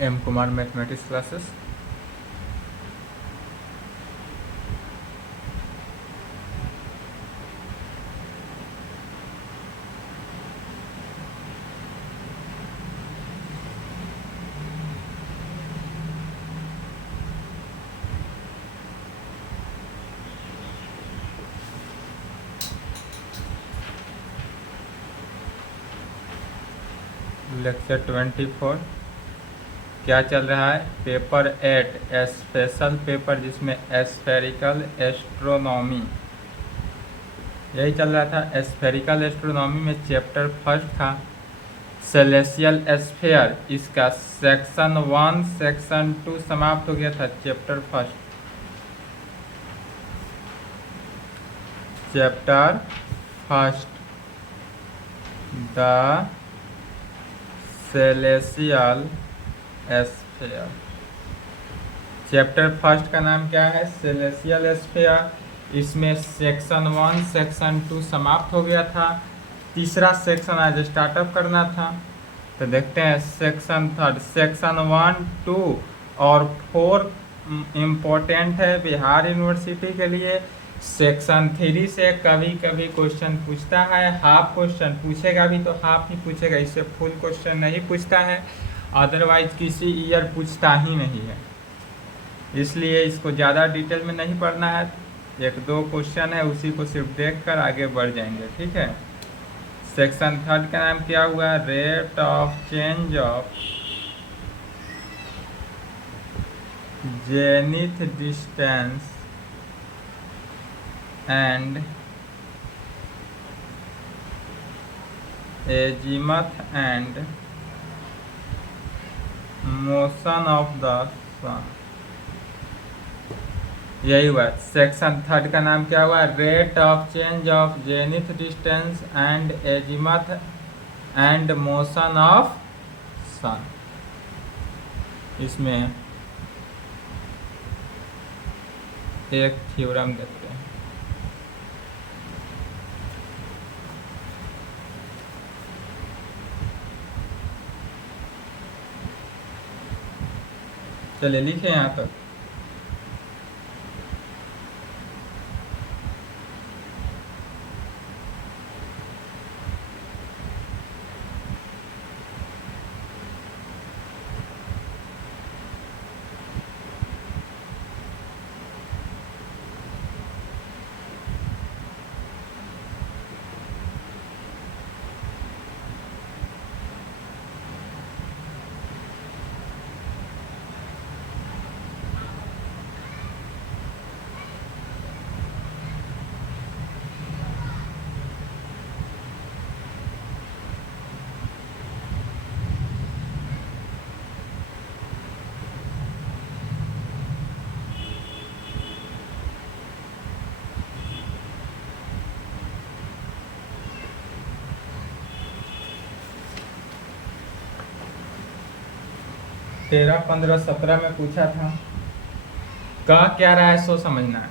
M Kumar mathematics classes. Lecture 24 क्या चल रहा है? पेपर 8 स्पेशल पेपर, जिसमें स्फेरिकल एस्ट्रोनॉमी यही चल रहा था। स्फेरिकल एस्ट्रोनॉमी में चैप्टर फर्स्ट था सेलेसियल स्फीयर। इसका सेक्शन 1 सेक्शन 2 समाप्त हो गया था। Chapter first, the celestial sphere. Chapter first का नाम क्या है? Celestial sphere. इसमें सेक्शन 1 सेक्शन 2 समाप्त हो गया था। तीसरा सेक्शन आज स्टार्टअप करना था। तो देखते हैं सेक्शन थर्ड। सेक्शन 1 2 और 4 इम्पोर्टेंट है बिहार यूनिवर्सिटी के लिए। सेक्शन 3 से कभी कभी क्वेश्चन पूछता है, हाफ क्वेश्चन पूछेगा भी तो हाफ ही पूछेगा, इससे फुल क्वेश्चन नहीं पूछता है। अदरवाइज किसी ईयर पूछता ही नहीं है, इसलिए इसको ज़्यादा डिटेल में नहीं पढ़ना है। एक दो क्वेश्चन है, उसी को सिर्फ देख कर आगे बढ़ जाएंगे, ठीक है। सेक्शन थर्ड का नाम क्या हुआ? Rate of change of zenith distance and azimuth and motion of the sun. यही हुआ। सेक्शन थर्ड का नाम क्या हुआ? Rate of change of zenith distance and azimuth and motion of sun. इसमें एक थ्योरम देखते हैं। चलिए लिखे यहाँ तक। तेरह 15 17 में पूछा था। कह क्या रहा है सो समझना है।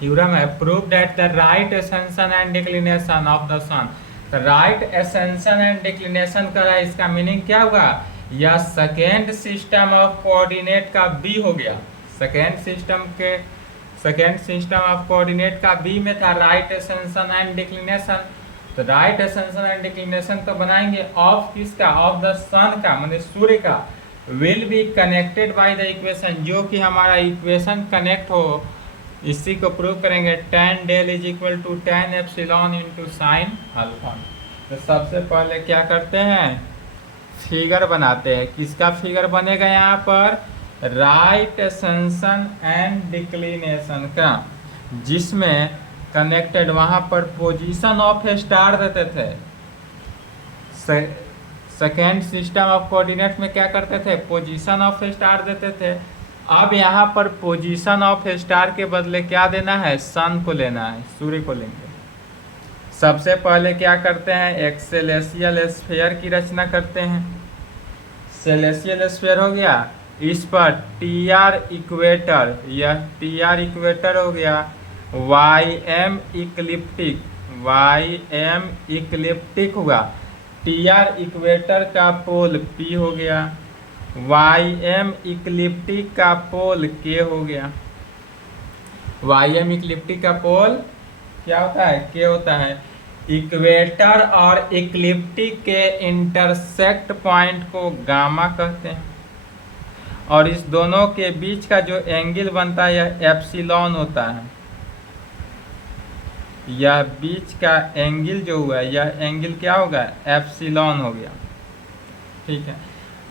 थ्योरम है, prove that the right ascension and declination of the sun. तो राइट एसेंशन एंड डिक्लिनेशन का है, इसका मीनिंग क्या हुआ? या सेकेंड सिस्टम ऑफ कोऑर्डिनेट का बी हो गया। सेकेंड सिस्टम ऑफ कोऑर्डिनेट का बी में था राइट एसेंशन एंड डिक्लिनेशन। तो राइट एसेंशन एंड डिक्लिनेशन तो बनाएंगे ऑफ किसका? ऑफ द सन का, मतलब सूर्य का। Will be connected by the equation, जो कि हमारा इक्वेशन कनेक्ट हो, इसी को प्रूव करेंगे। tan del is equal to tan epsilon into sine alpha. तो सबसे पहले क्या करते हैं? फिगर बनाते हैं। किसका फिगर बनेगा यहाँ पर? राइट एसेंशन एंड डिक्लिनेशन का, जिसमें कनेक्टेड वहाँ पर पोजीशन ऑफ स्टार देते थे। सेकेंड सिस्टम ऑफ कोऑर्डिनेट में क्या करते थे? पोजीशन ऑफ स्टार देते थे। अब यहाँ पर पोजीशन ऑफ स्टार के बदले क्या देना है? सन को लेना है, सूर्य को लेंगे। सबसे पहले क्या करते हैं? एक सेलेसियल स्फीयर की रचना करते हैं। सेलेसियल स्फीयर हो गया, इस पर टी आर इक्वेटर, यह टी आर इक्वेटर हो गया। वाई एम इक्लिप्टिक हुआ। टी आर इक्वेटर का पोल पी हो गया। वाई एम इक्लिप्टिक का पोल के हो गया। वाई एम इक्लिप्टिक का पोल क्या होता है? के होता है। इक्वेटर और इक्लिप्टिक के इंटरसेक्ट पॉइंट को गामा कहते हैं, और इस दोनों के बीच का जो एंगल बनता है यह एप्सिलॉन होता है। यह बीच का एंगल जो हुआ है यह एंगल क्या होगा? एप्सिलॉन हो गया। ठीक है,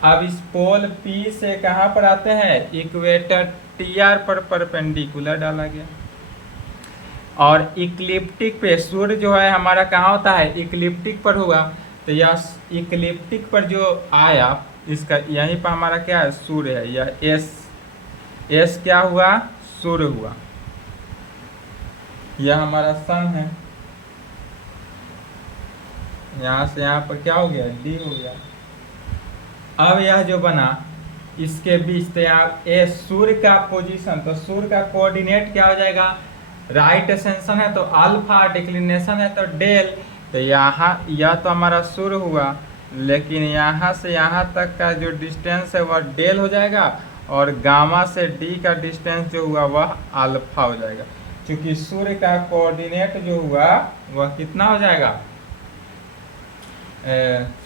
अब इस पोल P से कहाँ पर आते हैं? इक्वेटर TR पर परपेंडिकुलर डाला गया। और इक्लिप्टिक पे सूर्य जो है हमारा कहाँ होता है? इक्लिप्टिक पर हुआ, तो यह इक्लिप्टिक पर जो आया इसका यहीं पर हमारा क्या है? सूर्य है। यह एस क्या हुआ? सूर्य हुआ। यह हमारा सन है। यहाँ से यहाँ पर क्या हो गया? डी हो गया। अब यह जो बना इसके बीच, तो यहाँ ए सूर्य का पोजीशन, तो सूर्य का कोऑर्डिनेट क्या हो जाएगा? राइट असेंशन है तो अल्फा, डिक्लिनेशन है तो डेल। तो यहाँ यह तो हमारा सूर्य हुआ, लेकिन यहाँ से यहाँ तक का जो डिस्टेंस है वह डेल हो जाएगा, और गामा से डी का डिस्टेंस जो हुआ वह अल्फा हो जाएगा। क्योंकि सूर्य का कोऑर्डिनेट जो हुआ वह कितना हो जाएगा?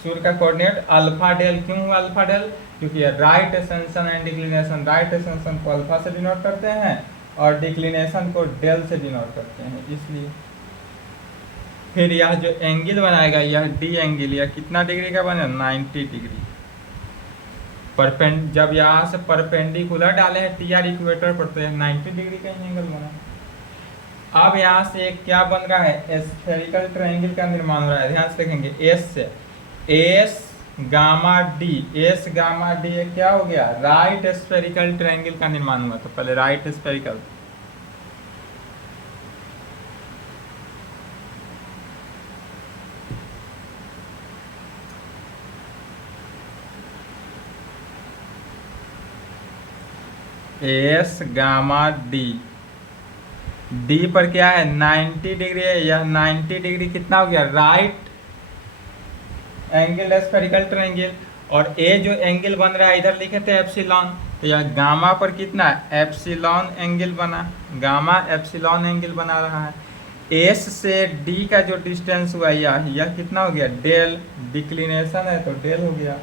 सूर्य का कोऑर्डिनेट अल्फा डेल। क्यों हुआ अल्फा डेल? क्योंकि right ascension and declination, right ascension को अल्फा से डिनोट करते हैं और डिक्लिनेशन को डेल से डिनोट करते हैं, इसलिए। फिर यह जो एंगल बनाएगा यह डी एंगल, यह कितना डिग्री का बने? 90 डिग्री। जब यहाँ से परपेंडिकुलर डाले हैं TR इक्वेटर पर, तो यह 90 डिग्री का एंगल बना। अब यहाँ से एक क्या बन रहा है? स्फेरिकल ट्रायंगल का निर्माण हो रहा है। ध्यान से देखेंगे, एस से S gamma D, S gamma D क्या हो गया? राइट स्फेरिकल ट्रायंगल का निर्माण हुआ। तो पहले right spherical, S gamma D, D पर क्या है? 90 डिग्री है। यह 90 डिग्री कितना हो गया? Right angle spherical triangle. और ए जो एंगल बन रहा है इधर लिखे थे एप्सिलॉन, तो यह गामा पर कितना? एप्सिलॉन एंगल बना। गामा एप्सिलॉन एंगल बना रहा है। एस से डी का जो डिस्टेंस हुआ यह कितना हो गया? डेल। डिक्लिनेशन है तो डेल हो गया।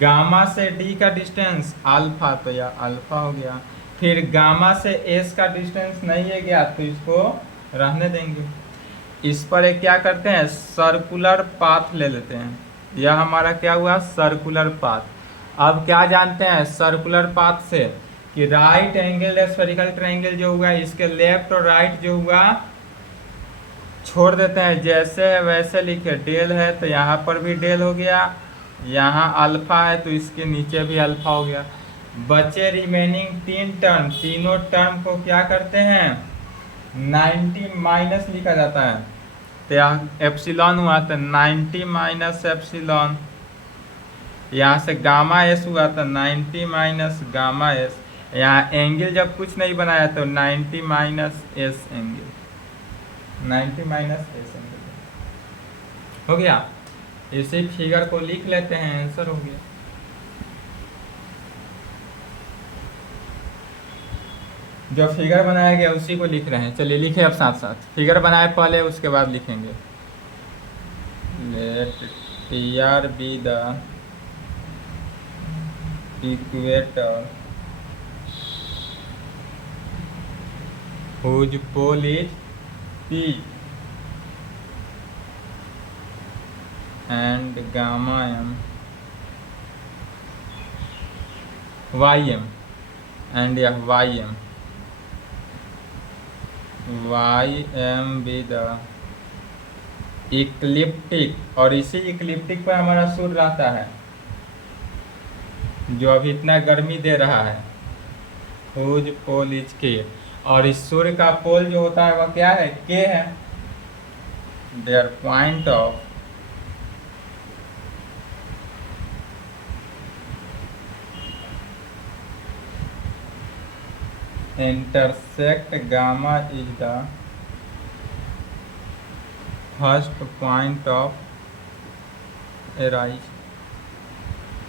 गामा से डी का डिस्टेंस अल्फा, तो यह अल्फा हो गया। फिर गामा से एस का डिस्टेंस नहीं है गया, तो इसको रहने देंगे। इस पर एक क्या करते हैं? सर्कुलर पाथ ले लेते हैं। यह हमारा क्या हुआ? Circular path. अब क्या जानते हैं सर्कुलर पाथ से? कि राइट एंगल स्फेरिकल ट्रायंगल जो हुआ इसके लेफ्ट और राइट जो हुआ छोड़ देते हैं, जैसे है वैसे लिखे। डेल है तो यहाँ पर भी डेल हो गया, यहाँ अल्फा है तो इसके नीचे भी अल्फा हो गया। बचे रिमेनिंग 3 टर्म, तीनों टर्म को क्या करते हैं? 90 माइनस लिखा जाता है। तो यहाँ एप्सिलॉन हुआ तो 90 माइनस एप्सिलॉन, यहाँ से गामा एस हुआ तो 90 माइनस गामा एस। यहाँ एंगल जब कुछ नहीं बनाया तो 90 minus S angle, 90 minus S angle हो गया। इसी फिगर को लिख लेते हैं, आंसर हो गया। जो फिगर बनाया गया उसी को लिख रहे हैं। चलिए लिखे अब साथ साथ। फिगर बनाए पहले, उसके बाद लिखेंगे। Let TR be the equator whose pole is P and gamma m ym and ym be the ecliptic, और इसी इक्लिप्टिक पर हमारा सूर्य रहता है जो अभी इतना गर्मी दे रहा है। whose pole is K, और इस सूर्य का पोल जो होता है वह क्या है? K है। their point of intersect gamma is the first point of arise।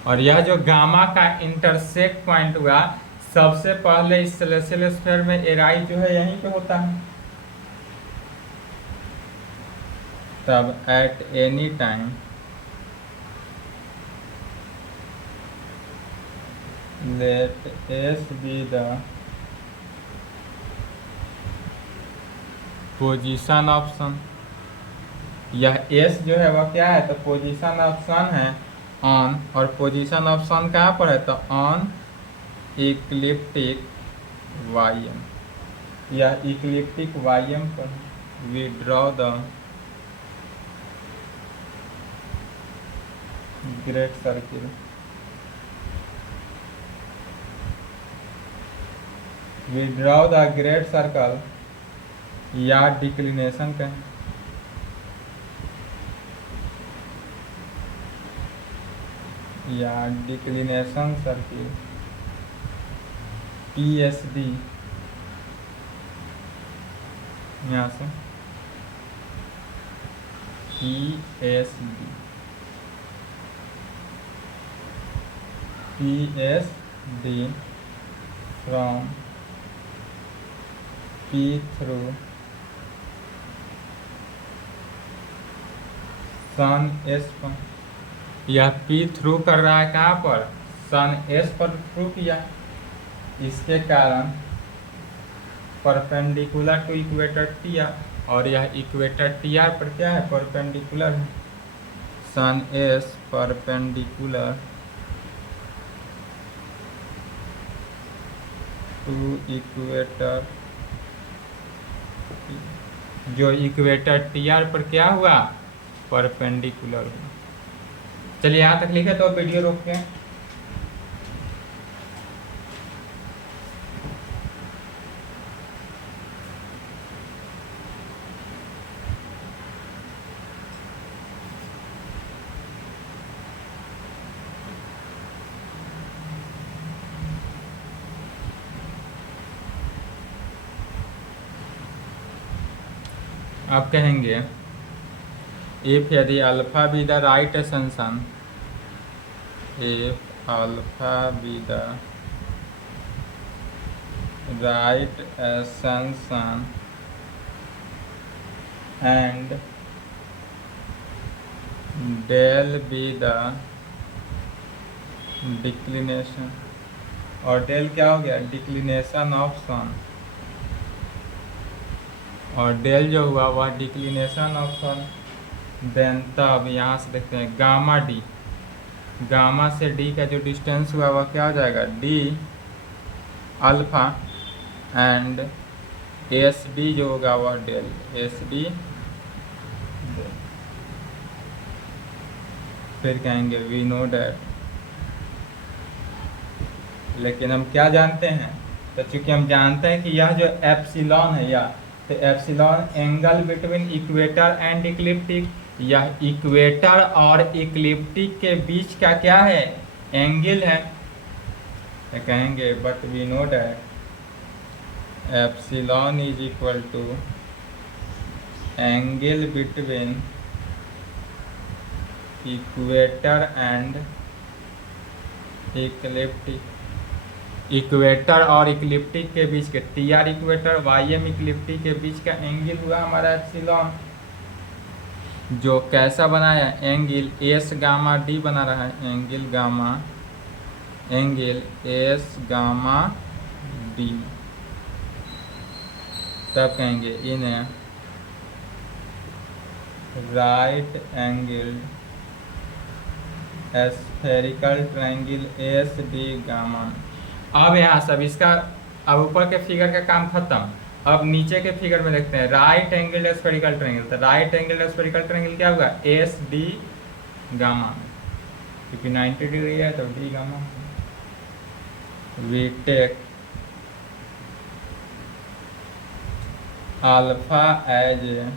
और यह जो गामा का इंटरसेक्ट पॉइंट हुआ, सबसे पहले इस सेलेस्टियल स्फीयर में एराई जो है यहीं पे होता है। तब at any time let S be the position option. यह S जो है वह क्या है, तो पोजीशन ऑप्शन है ऑन, और पोजीशन ऑप्शन कहाँ पर है, तो ऑन इक्लिप्टिक वाईएम। यह इक्लिप्टिक वाईएम पर we draw the great circle. We draw the great circle या डिक्लिनेशन कहें, या डिक्लिनेशन सर्किल PSD। यहाँ से PSD from P through sun S पर। यह P थ्रू कर रहा है कहाँ पर, सन S पर थ्रू किया, इसके कारण परपेंडिकुलर टू इक्वेटर TR, और यह इक्वेटर TR पर क्या है, परपेंडिकुलर है। सन S परपेंडिकुलर टू इक्वेटर, जो इक्वेटर TR पर क्या हुआ, परपेंडिकुलर हुआ। चलिए यहाँ तक लिखे तो वीडियो रोक के आप कहेंगे इफ यदि alpha be the right ascension, if alpha be the right ascension and del be the declination, और डेल क्या हो गया, डिक्लिनेशन ऑफ सन, और डेल जो हुआ वह डिक्लिनेशन ऑफ सन। देन तब यहाँ से देखते हैं गामा डी, गामा से डी का जो डिस्टेंस हुआ वह क्या हो जाएगा, D alpha, and S D जो होगा वह डेल एस डी। फिर कहेंगे वी नो डैट, लेकिन हम क्या जानते हैं, तो चूंकि हम जानते हैं कि यह जो एप्सिलॉन है, या तो epsilon angle between equator and ecliptic, यह इक्वेटर और इक्लिप्टिक के बीच का क्या है, एंगल है। तो कहेंगे but we know that epsilon is equal to angle between equator and ecliptic. Equator और इक्लिप्टिक के बीच के TR इक्वेटर YM इक्लिप्टिक के बीच का एंगल हुआ हमारा एप्सिलॉन, जो कैसा बनाया, एंगल एस गामा डी बना रहा है, angle gamma, angle S gamma D. तब कहेंगे in right angle spherical triangle S D gamma. अब यहाँ सब इसका, अब ऊपर के फिगर का काम खत्म, अब नीचे के फिगर में देखते हैं राइट एंगल स्फेरिकल ट्रायंगल। तो राइट एंगल स्फेरिकल ट्रायंगल क्या होगा, एस डी गामा, क्योंकि 90 डिग्री है तो D gamma. We take alpha as a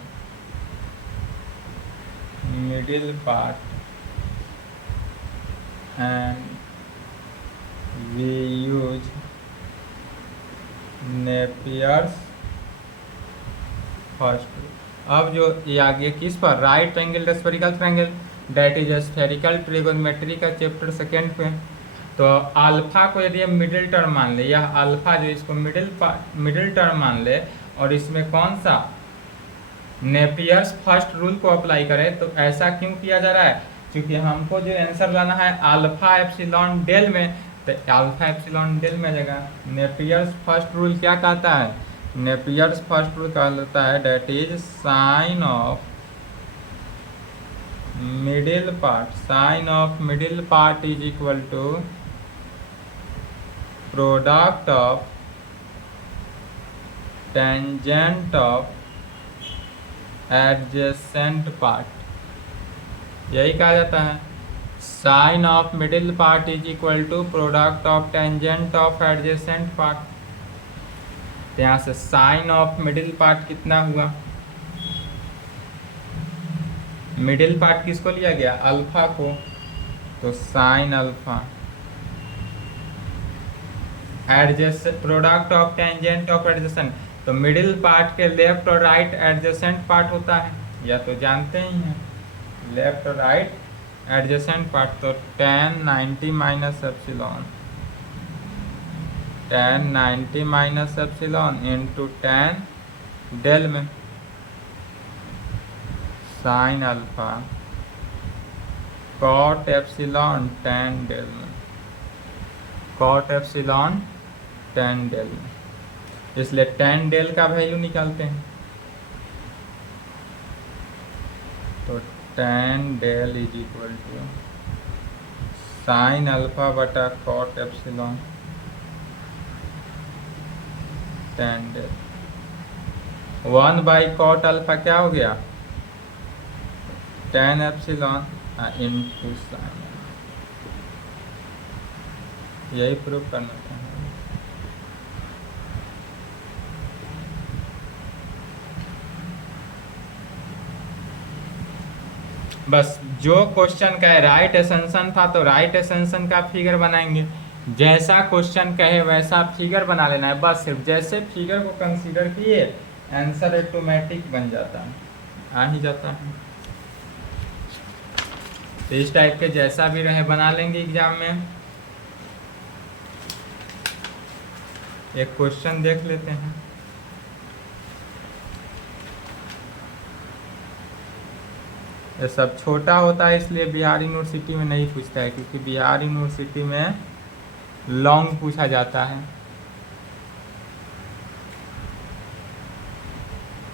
middle part and we use Napier's first। अब जो ये आ गया किस पर, right angle spherical triangle, that is spherical trigonometry का चैप्टर सेकेंड पे। तो अल्फा को यदि हम मिडिल टर्म मान ले, यह अल्फा जो इसको मिडिल टर्म मान ले और इसमें कौन सा नेपियर्स फर्स्ट रूल को अप्लाई करें, तो ऐसा क्यों किया जा रहा है? क्योंकि हमको जो आंसर लाना है अल्फा एप्सिलॉन डेल में, तो अल्फा एप्सिलॉन डेल में जगह नेपियर्स फर्स्ट रूल क्या कहता है? नेपियर्स फर्स्ट रूल कहता है that is sine of middle part is equal to product of tangent of adjacent part. यही कहा जाता है sine of middle part is equal to product of tangent of adjacent part. तो यहाँ से sign of middle part कितना हुआ? Middle part किसको लिया गया? अल्फा को, तो sine alpha adjacent product of tangent of adjacent. तो मिडिल पार्ट के लेफ्ट और राइट एडजेसेंट पार्ट होता है, या तो जानते ही हैं लेफ्ट और राइट एडजेसेंट पार्ट। तो tan 90 minus epsilon into tan del में sine alpha cot epsilon tan del में कॉट एप्सिलॉन tan डेल में। इसलिए tan डेल का वैल्यू निकालते हैं, तो tan del is equal to sine alpha बटा cot epsilon tan del. 1 by cot alpha क्या हो गया? tan epsilon into sine. यही प्रूफ करना था। बस जो क्वेश्चन कहे राइट एसेंशन था तो राइट एसेंशन का फिगर बनाएंगे, जैसा क्वेश्चन कहे वैसा फिगर बना लेना है। बस सिर्फ जैसे फिगर को कंसीडर किए आंसर ऑटोमेटिक बन जाता है, आ ही जाता है। तो इस टाइप के जैसा भी रहे बना लेंगे एग्जाम में। एक क्वेश्चन देख लेते हैं। ये सब छोटा होता है इसलिए बिहार यूनिवर्सिटी में नहीं पूछता है, क्योंकि बिहार यूनिवर्सिटी में लॉन्ग पूछा जाता है।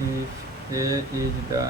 If A is the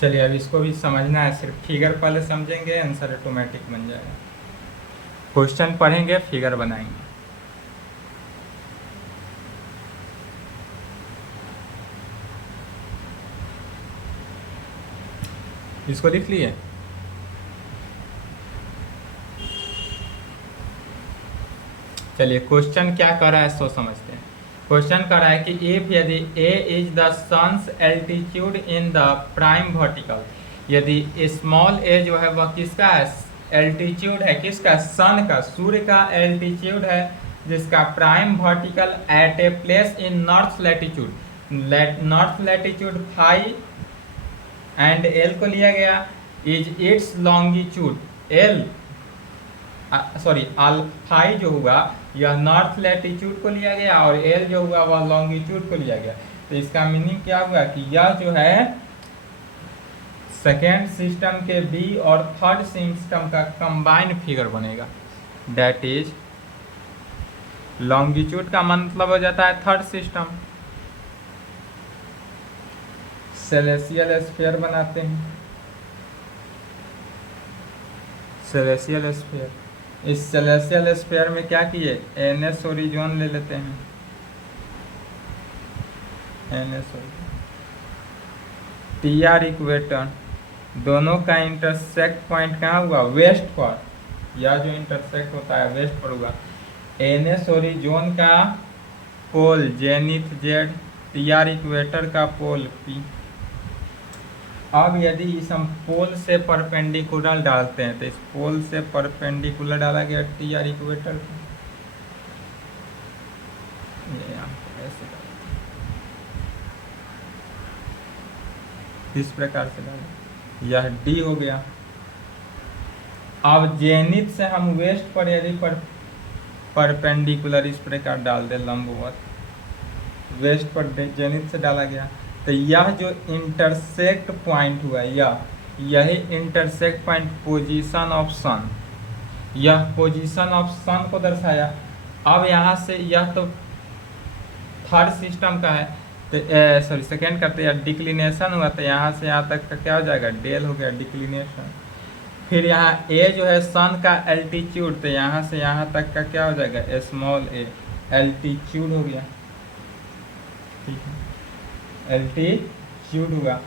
चलिए अब इसको भी समझना है, सिर्फ फिगर पहले समझेंगे आंसर ऑटोमेटिक बन जाएगा। क्वेश्चन पढ़ेंगे फिगर बनाएंगे। इसको लिख लिए। चलिए क्वेश्चन क्या कर रहा है सो समझते हैं। क्वेश्चन कर रहा है कि इफ यदि a is the sun's altitude in the prime vertical, यदि स्मॉल a जो है वह किसका है? एल्टीट्यूड है किसका? सन का, सूर्य का एल्टीट्यूड है, जिसका prime vertical at a place in north latitude phi and L को लिया गया is its longitude L, sorry phi जो होगा यह नॉर्थ लैटिट्यूड को लिया गया और एल जो हुआ वह लॉन्गिट्यूड को लिया गया। तो इसका मीनिंग क्या हुआ कि यह जो है सेकेंड सिस्टम के बी और थर्ड सिस्टम का कंबाइंड फिगर बनेगा। दैट इज लॉन्गिट्यूड का मतलब हो जाता है थर्ड सिस्टम। सेलेसियल स्फीयर बनाते हैं, सेलेसियल स्फीयर। इस सेलेसियल स्फीयर में क्या किए, एनएस ओरिजोन ले लेते हैं, एनएस ओरिजोन, टी आर इक्वेटर, दोनों का इंटरसेक्ट पॉइंट कहाँ हुआ, वेस्ट पर, या जो इंटरसेक्ट होता है वेस्ट पर हुआ। एनएस ओरिजोन का pole zenith Z, T R equator का पोल पी। अब यदि इस हम पोल से परपेंडिकुलर डालते हैं तो इस पोल से परपेंडिकुलर डाला गया टी आर इक्वेटर को, ये ऐसे इस प्रकार से डालें, यह डी हो गया। अब जेनिथ से हम वेस्ट पर यदि परपेंडिकुलर इस प्रकार डाल दें लंबवत, वेस्ट पर जेनिथ से डाला गया, तो यह जो इंटरसेक्ट पॉइंट हुआ, यही intersect point position of sun, यह पोजीशन ऑफ सन को दर्शाया। अब यहाँ से यह तो थर्ड सिस्टम का है, तो सॉरी सेकेंड करते हैं, डिक्लिनेशन हुआ तो यहाँ से यहाँ तक का क्या हो जाएगा, डेल हो गया डिक्लिनेशन। फिर यहाँ ए जो है सन का एल्टीट्यूड, तो यहाँ से यहाँ तक का क्या हो जाएगा, स्मॉल ए, एल्टीट्यूड हो गया, ठीक है, एल्टीट्यूड हुआ।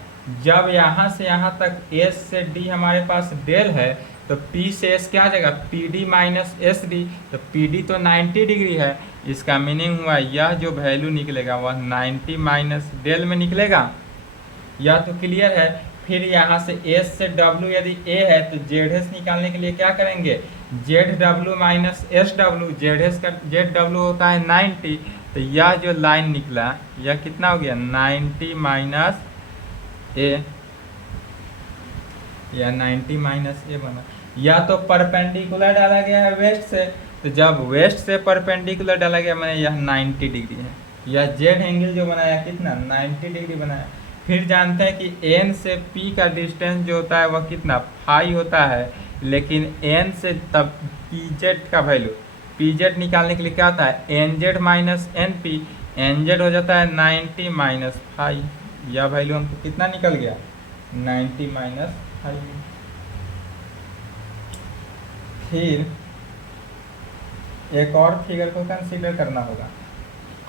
जब यहाँ से यहाँ तक एस से डी हमारे पास डेल है तो पी से एस क्या आ जाएगा, P D minus S D, तो पी डी तो 90 डिग्री है, इसका मीनिंग हुआ यह जो वैल्यू निकलेगा वह 90 माइनस डेल में निकलेगा। यह तो क्लियर है। फिर यहाँ से एस से डब्ल्यू यदि ए है तो जेड एस निकालने के लिए क्या करेंगे, Z W minus S W, Z S का जेड डब्ल्यू होता है 90, तो यह जो लाइन निकला यह कितना हो गया, 90 माइनस ए, यह 90 माइनस ए बना। या तो परपेंडिकुलर डाला गया है वेस्ट से, तो जब वेस्ट से परपेंडिकुलर डाला गया मैंने यह 90 डिग्री है, यह जेड एंगल जो बनाया कितना 90 डिग्री बनाया। फिर जानते हैं कि एन से पी का डिस्टेंस जो होता है वह कितना फाई होता है, लेकिन एन से तब पी जेड का वैल्यू, पी जेड निकालने के लिए क्या होता है, N Z minus N P, N Z हो जाता है 90 माइनस फाई, यह वैल्यू हमको कितना निकल गया 90 माइनस फाई। फिर एक और फिगर को कंसीडर करना होगा।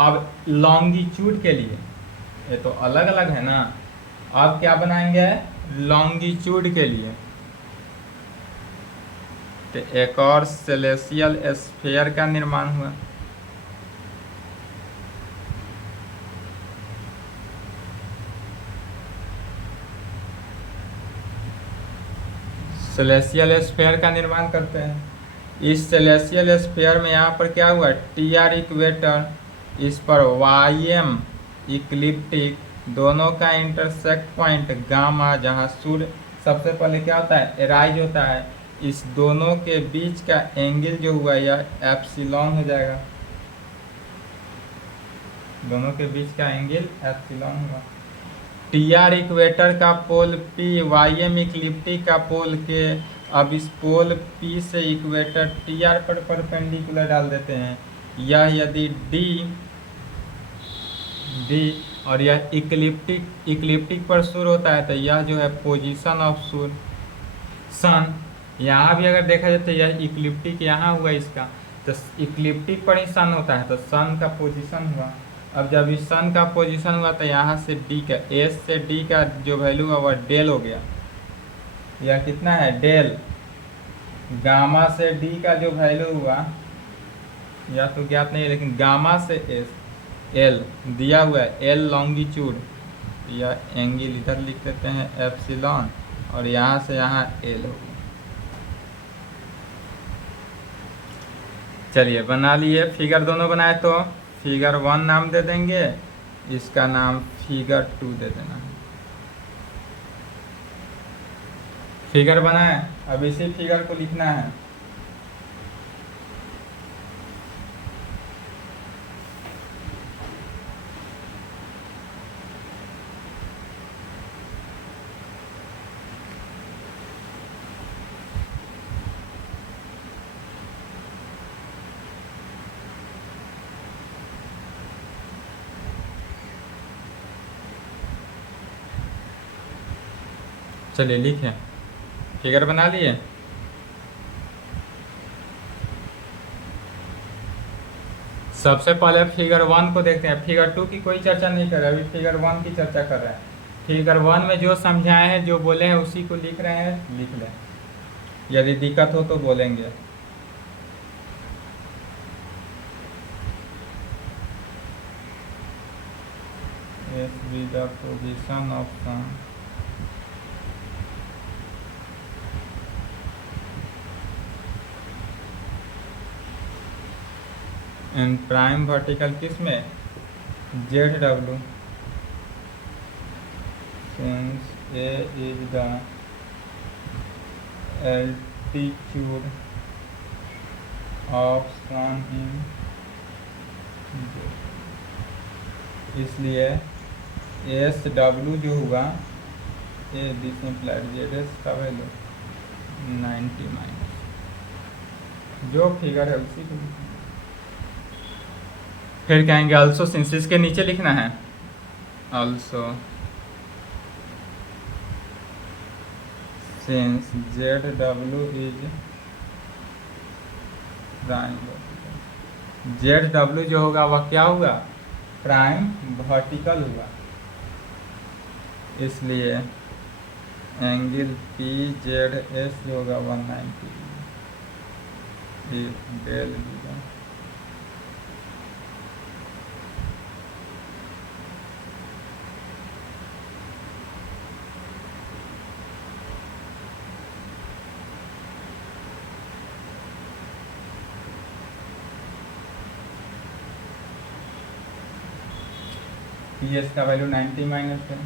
अब लॉन्गिट्यूड के लिए, ये तो अलग अलग है ना, अब क्या बनाएंगे लॉन्गिट्यूड के लिए, तो एक और सेलेसियल स्फीयर का निर्माण हुआ। सेलेसियल स्फीयर का निर्माण करते हैं। इस सेलेसियल स्फीयर में यहाँ पर क्या हुआ, टी आर इक्वेटर, इस पर वाई एम इक्लिप्टिक, दोनों का इंटरसेक्ट पॉइंट गामा, जहाँ सूर्य सबसे पहले क्या होता है एराइज होता है, इस दोनों के बीच का एंगल जो हुआ यह एप्सिलॉन हो जाएगा, दोनों के बीच का एंगल एप्सिलॉन हुआ। टी आर इक्वेटर का pole P, Y M ecliptic का पोल के। अब इस पोल पी से इक्वेटर टी आर पर परपेंडिकुलर डाल देते हैं। यह यदि डी और यह इक्लिप्टिक पर सूर्य होता है तो यह जो है पोजीशन ऑफ सूर्य सन। यहाँ भी अगर देखा जाए तो यह इक्लिप्टिक यहाँ हुआ इसका, तो इक्लिप्टिक पर ही सन होता है तो सन का पोजीशन हुआ। अब जब इस सन का पोजीशन हुआ तो यहाँ से डी का, एस से डी का जो वैल्यू हुआ वह डेल हो गया, यह कितना है डेल। गामा से डी का जो वैल्यू हुआ यह तो ज्ञात नहीं है, लेकिन गामा से एस एल दिया हुआ है, एल लॉन्गिट्यूड, यह एंगल इधर लिख देते हैं एप्सिलॉन, और यहाँ से यहाँ एल होगा। चलिए बना लिए फिगर, दोनों बनाए तो फिगर 1 नाम दे देंगे, इसका नाम फिगर 2 दे देना है। फिगर बनाए, अब इसी फिगर को लिखना है। चलिए लिखें, फिगर बना लिए। सबसे पहले फिगर 1 को देखते हैं। फिगर 2 की कोई चर्चा नहीं कर रहे, अभी फिगर 1 की चर्चा कर रहे हैं। फिगर 1 में जो समझाए हैं, जो बोले हैं, उसी को लिख रहे हैं, लिख लें। यदि दिक्कत हो तो बोलेंगे। Yes, with the position of sun and prime vertical किस में, ZW, since A is the altitude of sun in Z, इसलिए SW जो हुआ, ए दिस इम्प्लाइड ZS का वैल्यू 90 माइनस, जो फिगर है उसी को लिखना। फिर कहेंगे अल्सो, सिंस इसके नीचे लिखना है, also since ZW is prime vertical, ZW जो होगा वह क्या होगा, प्राइम वर्टिकल होगा, इसलिए एंगल PZS जो होगा 190 डेल होगा। PS का वैल्यू 90 माइनस है,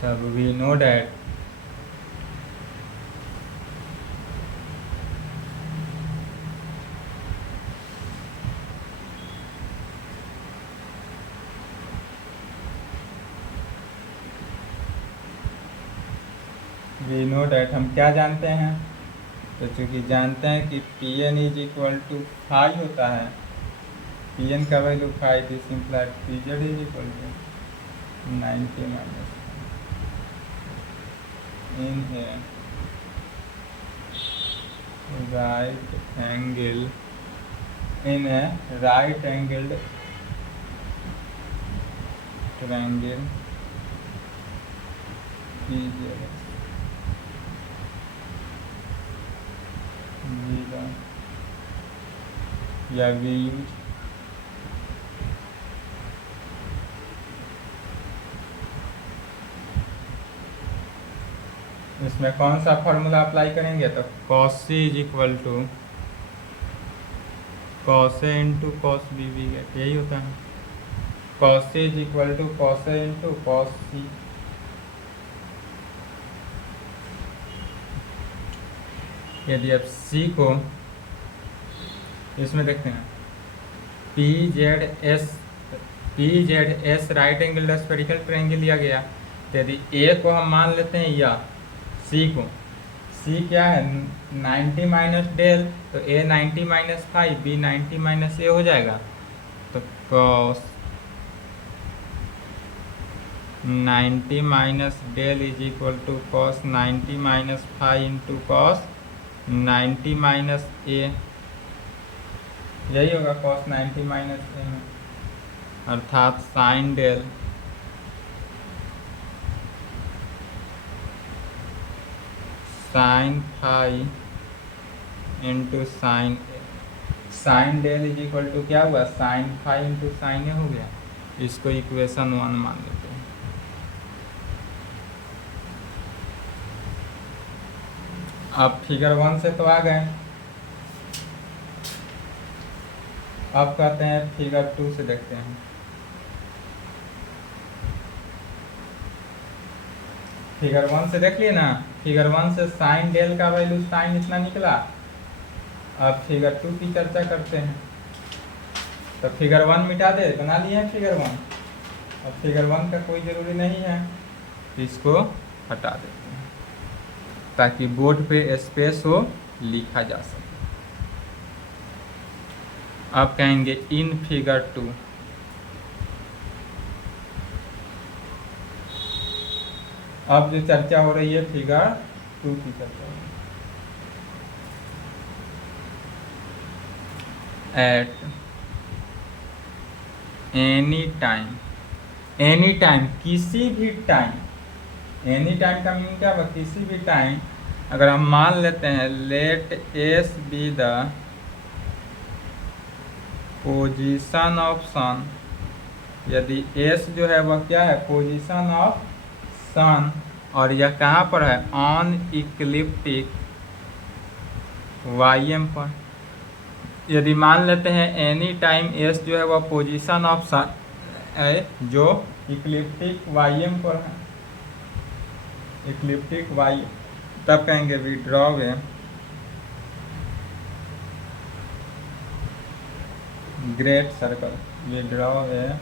तब वी नो डैट हम क्या जानते हैं, तो चूँकि जानते हैं कि Pn इज इक्वल टू 5 होता है, Pn का value 5, this implied PZ is equal to 90 minus इन है राइट एंगल, इन है राइट एंगल्ड ट्रायंगल PZ या वी यूज इसमें कौन सा फॉर्मूला अप्लाई करेंगे, तो cos C is equal to cos A into cos B भी यही होता है, cos C is equal to cos A into cos C। यदि आप C को इसमें देखते हैं, PZS right angle spherical triangle लिया गया, तो यदि A को हम मान लेते हैं या C को, C क्या है 90 माइनस डेल, तो A 90 minus 5, B 90 minus A हो जाएगा, तो cos 90 minus del is equal to cos 90 minus 5 into cos 90 minus A, यही होगा cos 90 माइनस A में, अर्थात sine del sine phi into sine A, sine del is equal to क्या हुआ, sine phi into sine A हो गया। इसको equation 1 मान लेते हैं। अब फिगर 1 से तो आ गए, अब कहते हैं फिगर 2 से देखते हैं। फिगर 1 से देख लिए ना, फिगर 1 से साइन डेल का वैल्यू साइन इतना निकला। अब फिगर 2 की चर्चा करते हैं, तो फिगर 1 मिटा दे, बना लिए हैं फिगर 1। अब फिगर 1 का कोई ज़रूरी नहीं है, तो इसको हटा देते हैं ताकि बोर्ड पे स्पेस हो, लिखा जा सके। अब कहेंगे इन फिगर 2, अब जो चर्चा हो रही है फिगर 2 की चर्चा हो रही है। एट एनी टाइम किसी भी टाइम, एनी टाइम का मीनिंग क्या होगा, किसी भी टाइम। अगर हम मान लेते हैं let S be the position of sun, यदि एस जो है वह क्या है, पोजीशन ऑफ सन, और यह कहाँ पर है, ऑन इक्लिप्टिक वाई एम पर। यदि मान लेते हैं एनी टाइम एस जो है वह पोजीशन ऑफ सन है जो इक्लिप्टिक वाई एम पर है, इक्लिप्टिक वाई, तब कहेंगे we draw a great circle, we draw a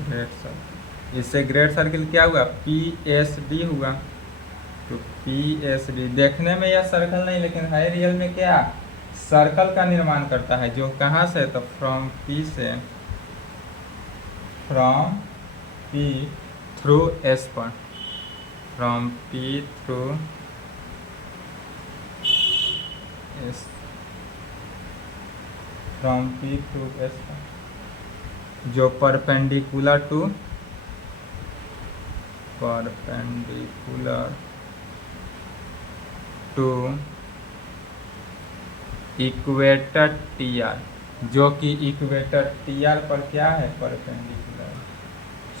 great circle. इससे ग्रेट सर्कल क्या हुआ, पी एस डी हुआ। तो पी एस डी देखने में यह सर्कल नहीं, लेकिन है रियल में क्या, सर्कल का निर्माण करता है। जो कहाँ से, तो फ्रॉम पी से, फ्रॉम पी थ्रू एस पर, from P through S, from P through S पर, जो perpendicular to equator T R, जो कि इक्वेटर टी आर पर क्या है, परपेंडिकुलर,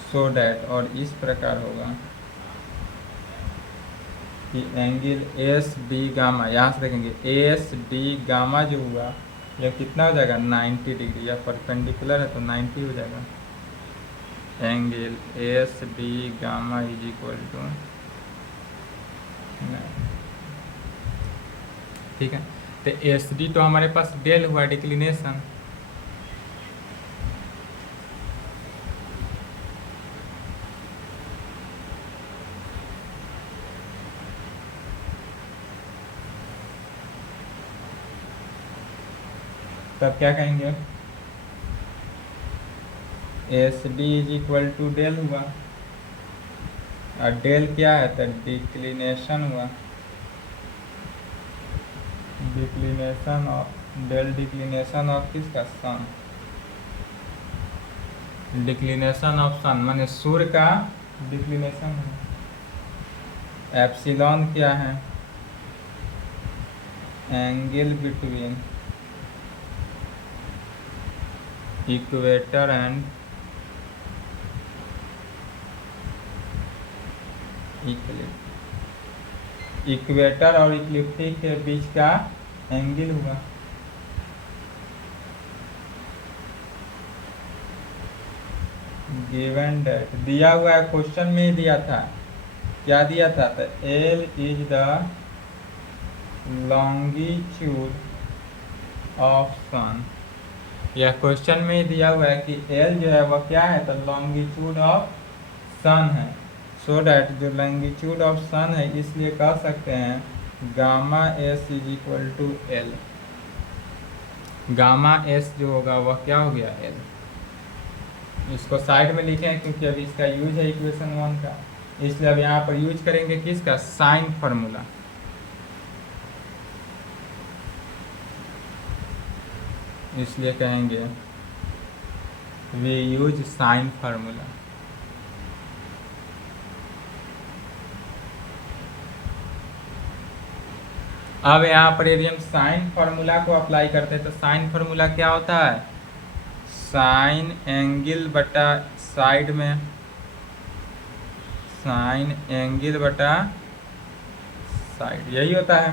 सो डैट, और इस प्रकार होगा कि एंगल एस डी गामा, यहाँ से देखेंगे एस डी गामा जो हुआ यह कितना हो जाएगा, 90 डिग्री, या परपेंडिकुलर है तो 90 हो जाएगा। Angle S D gamma is equal to, ठीक है। तो एस डी तो हमारे पास डेल हुआ, डिक्लिनेशन, तब क्या कहेंगे, S D is equal to del हुआ, और डेल क्या है, तो डिक्लिनेशन हुआ, declination of, del declination of किसका, सन, डिक्लिनेशन ऑफ सन माने सूर्य का डिक्लिनेशन है। एप्सिलॉन क्या है, angle between equator and equator और इक्लिप्टिक के बीच का एंगल हुआ। गिवन डेट दिया हुआ है, क्वेश्चन में ही दिया था, क्या दिया था, तो L is the longitude of sun, यह क्वेश्चन में ही दिया हुआ है कि एल जो है वह क्या है, तो लॉन्गिट्यूड ऑफ सन है। सो डैट जो लॉन्गिट्यूड ऑफ सन है, इसलिए कह सकते हैं gamma S is equal to L, gamma S जो होगा वह क्या हो गया, एल। इसको साइड में लिखे हैं क्योंकि अभी इसका यूज है इक्वेशन 1 का, इसलिए अब यहाँ पर यूज करेंगे किसका, साइन फार्मूला। इसलिए कहेंगे वी यूज साइन फार्मूला। अब यहाँ पर यदि हम साइन फार्मूला को अप्लाई करते हैं तो साइन फार्मूला क्या होता है, साइन एंगल बटा साइड में, साइन एंगल बटा साइड, यही होता है।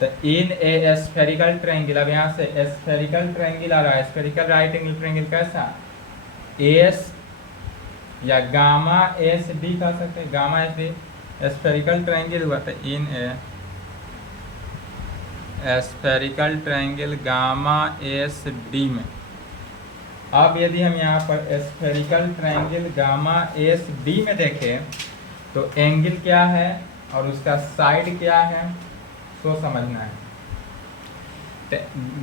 तो इन ए स्फेरिकल ट्रायंगल, अब यहाँ से स्फेरिकल ट्रायंगल आ रहा है, स्फेरिकल राइट एंगल ट्रायंगल कैसा, एस या गामा एस डी कह सकते हैं, gamma S D spherical triangle हुआ था, in a spherical triangle gamma S D में। अब यदि हम यहाँ पर spherical triangle gamma S D में देखें तो एंगल क्या है और उसका साइड क्या है, तो समझना है। तो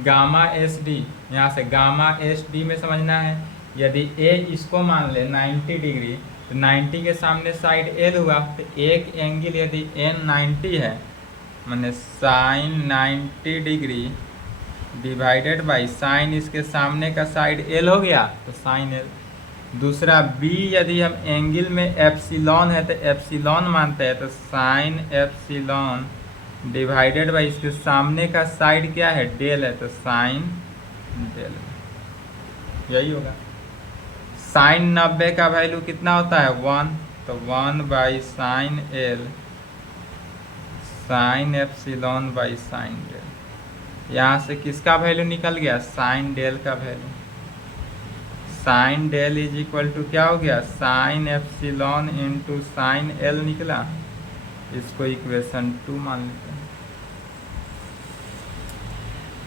गामा एस डी, यहाँ से गामा एस डी में समझना है, यदि ए इसको मान ले 90 डिग्री तो 90 के सामने साइड एल हुआ, तो एक एंगल यदि एन 90 है, माने sine 90 degree divided by sine इसके सामने का साइड एल हो गया, तो साइन एल। दूसरा बी, यदि हम एंगल में एप्सिलॉन है तो एप्सिलॉन मानते हैं, तो साइन एप्सिलॉन डिवाइडेड बाई इसके सामने का साइड क्या है, डेल है, तो साइन डेल, यही होगा। साइन 90 का वैल्यू कितना होता है 1, तो 1 by sine L sine epsilon by sine del. यहाँ से किसका वैल्यू निकल गया, साइन डेल का value. Sine del is equal to क्या हो गया, sine epsilon into sine L निकला। इसको इक्वेशन 2 मान लेते हैं।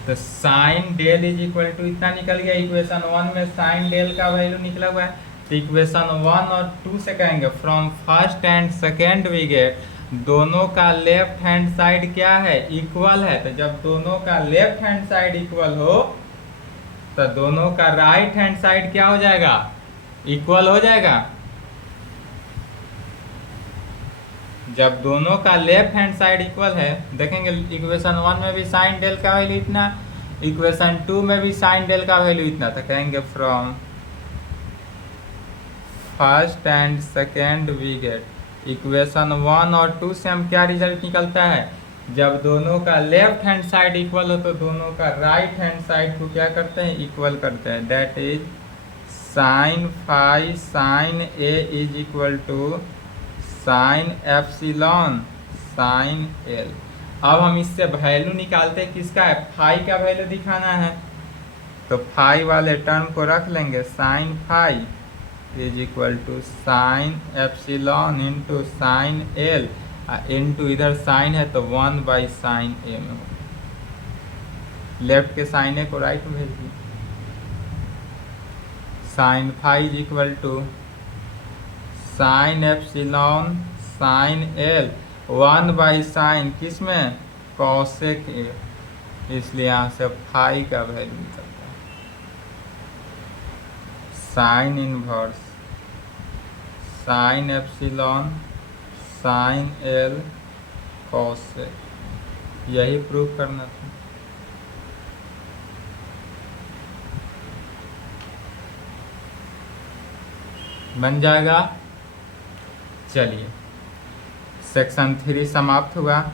तो sine del is equal to इतना निकल गया। इक्वेशन 1 में साइन डेल का वैल्यू निकला हुआ है, तो इक्वेशन 1 और 2 से कहेंगे from first and second we get, दोनों का लेफ्ट हैंड साइड क्या है, इक्वल है। तो जब दोनों का लेफ्ट हैंड साइड इक्वल हो तो दोनों का राइट हैंड साइड क्या हो जाएगा, इक्वल हो जाएगा। जब दोनों का लेफ्ट हैंड साइड इक्वल है, देखेंगे इक्वेशन 1 में भी साइन डेल का वैल्यू इतना, इक्वेशन 2 में भी साइन डेल का वैल्यू इतना, तो कहेंगे from first and second we get. Equation 1 और 2 से हम क्या रिजल्ट निकलता है, जब दोनों का लेफ्ट हैंड साइड इक्वल हो तो दोनों का राइट हैंड साइड को क्या करते हैं, इक्वल करते हैं। That is sine phi sine A is equal to sine epsilon sine L. अब हम इससे वैल्यू निकालते हैं, किसका है, फाई का वैल्यू दिखाना है, तो फाई वाले टर्म को रख लेंगे, sine phi is equal to sine epsilon into sine L, into इधर साइन है तो 1 बाई साइन ए में होगा। लेफ्ट के साइन ए को राइट में भेज दिए। Sine phi is equal to sine epsilon sine L 1 by sine किस में, कॉसेक ए, इसलिए यहाँ से फाई का वैल्यू निकलता है। Sine inverse sine epsilon sine L cosec, यही प्रूव करना था। बन जाएगा। चलिए सेक्शन 3 समाप्त हुआ।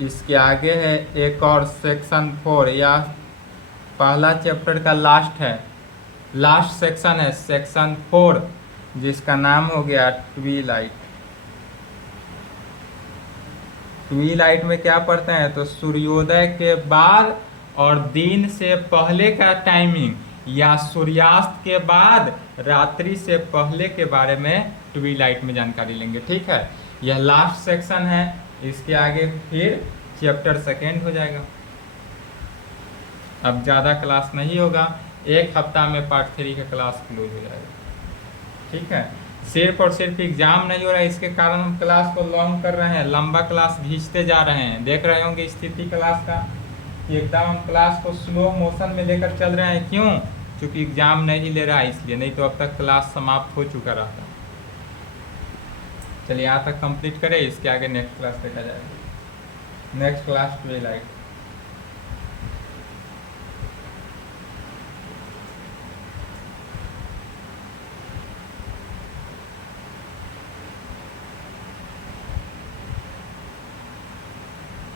इसके आगे है एक और सेक्शन 4, या पहला चैप्टर का लास्ट है, लास्ट सेक्शन है सेक्शन 4, जिसका नाम हो गया ट्वीलाइट। ट्वीलाइट में क्या पढ़ते हैं, तो सूर्योदय के बाद और दिन से पहले का टाइमिंग, या सूर्यास्त के बाद रात्रि से पहले के बारे में ट्वीलाइट में जानकारी लेंगे। ठीक है, यह लास्ट सेक्शन है। इसके आगे फिर चैप्टर 2 हो जाएगा। अब ज़्यादा क्लास नहीं होगा, एक हफ्ता में पार्ट 3 का क्लास क्लोज हो जाएगा। ठीक है, सिर्फ और सिर्फ एग्जाम नहीं हो रहा है, इसके कारण हम क्लास को लॉन्ग कर रहे हैं, लंबा क्लास खींचते जा रहे हैं। देख रहे होंगे स्थिति क्लास का, एकदम हम क्लास को स्लो मोशन में लेकर चल रहे हैं। क्यों, क्योंकि एग्जाम नहीं ले रहा है इसलिए, नहीं तो अब तक क्लास समाप्त हो चुका रहता। चलिए यहाँ तक कंप्लीट करें, इसके आगे नेक्स्ट क्लास देखा जाएगा। Next class ट्वीलाइट।